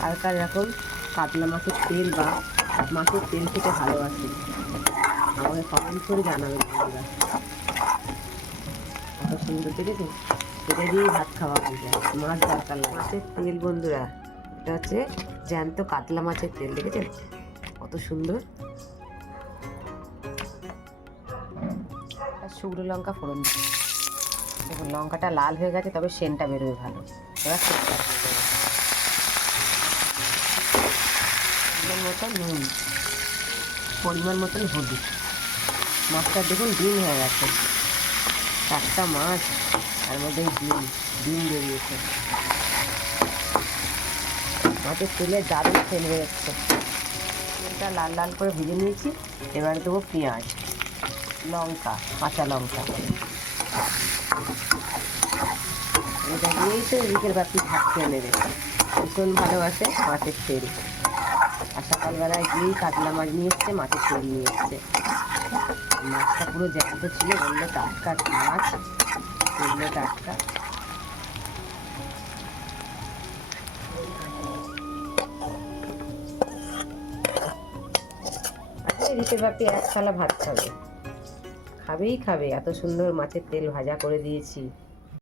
কার কার এরকম কাতলা মাছের তেল বা মাছের তেল খেতে ভালোবাসে আমাকে কমেন্ট করে জানাবেন বন্ধুরা। কত সুন্দর দেখেছো, এটা দিয়েই ভাত খাওয়া হয়ে যায়, মাছ দরকার লাগে। মাছের তেল বন্ধুরা, এটা হচ্ছে জ্যান্ত কাতলা মাছের তেল, দেখেছেন কত সুন্দর। শুকনো লঙ্কা ফোড়ন দেখুন, লঙ্কাটা লাল হয়ে গেছে, তবে সেন্টটা বেরোবে ভালো। এবার পরিমাণ মতন নুন, পরিমাণ মতন হলুদ। মাছটা দেখুন ডিম হয়ে গেছে, টাটকা মাছ, তার মধ্যে ডিম ডিম বেরিয়েছে। মাছের তেলে দারুণ তেল বেরোচ্ছে। তেলটা লাল লাল করে ভেজে নিয়েছি। এবারে দেবো পেঁয়াজ, লঙ্কা, কাঁচা লঙ্কা। এটা দিয়েই তো এদিকের বাকি ভাত খেয়ে নেবে। ভীষণ ভালোবাসে মাছের তেল। আর সকালবেলায় গিয়েই কাতলা মাছ নিয়ে এসছে, মাছের তেল নিয়ে এসছে। মাছটা পুরো জ্যান্ত ছিল, বললো টাটকা মাছ, তেলও টাটকা। এদিকের বাপি এক থালা ভাত খাবে, খাবেই খাবে, এত সুন্দর মাছের তেল ভাজা করে দিয়েছি।